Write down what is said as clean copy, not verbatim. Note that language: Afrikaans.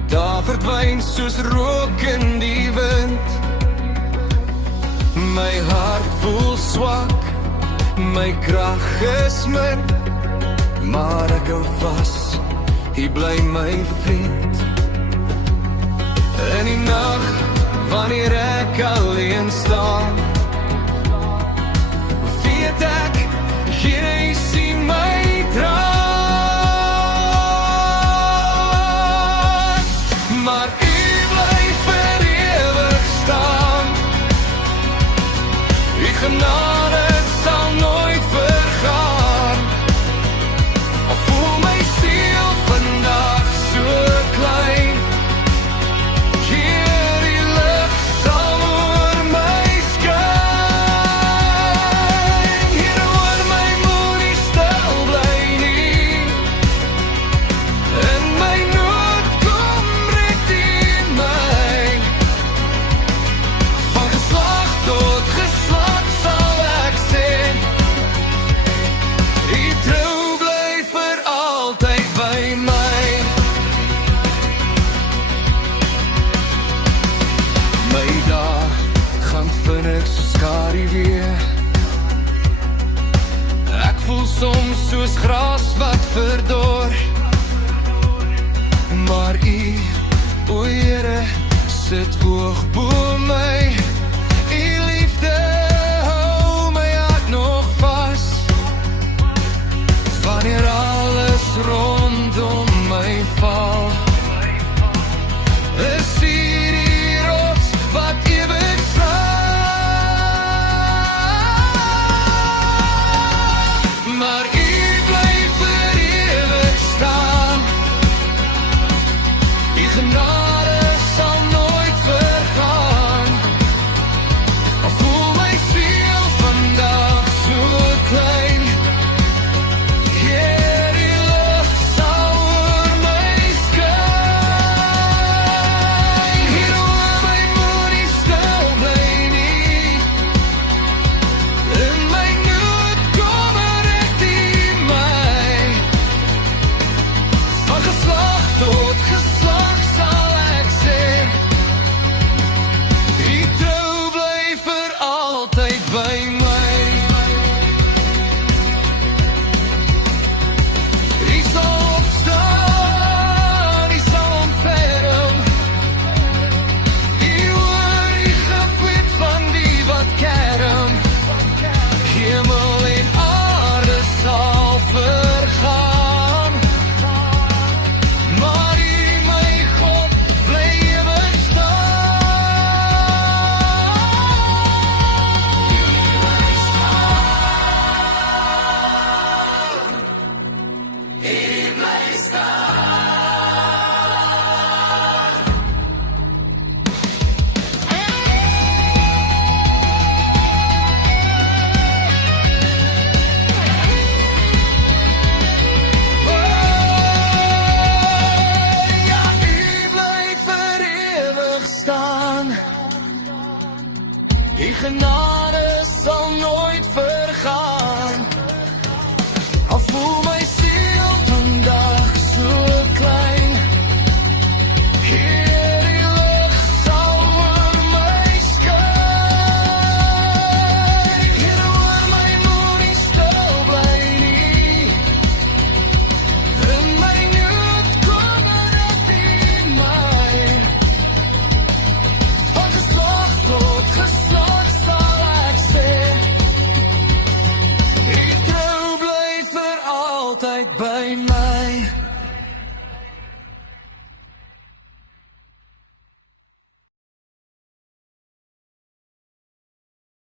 Die dae verdwyn soos rook in die wind. My hart voel swak, my krag is min, maar ek hou vas, hier bly my vriend. In die nag, wanneer ek alleen staan, weet ek, jy sien my traan, maar u bly vir ewig staan. U genade sal nooit vergaan, al voel my siel vandag so klein. Hierdie lig sal oor my skyn. Here oor my moenie stil bly nie, in my nood kom red U my. Van geslag tot geslag sal ek sê, U trou bly vir altyd by my. My dae gaan vinnig soos skadu-weer. Ek voel soms soos gras wat verdor, maar U, o Here, sit hoog bo my. U liefde hou my hart nog vas, wanneer alles rondom my val. Is U die rots wat ewig staan, maar U bly vir ewig staan. U genade sal nooit vergaan, al voel my siel vandag so klein. Hierdie lig sal oor my skyn. Hier oor my moenie stil bly nie, in my nood kom red U my. Van geslag tot geslag sal ek sê, U trou bly vir altyd by my. U sal opstaan, U sal ontferm, U hoor die gebed van die wat kerm. Hemel en aarde sal vergaan, maar U, my God, bly ewig Ja, U bly vir ewig staan. U genade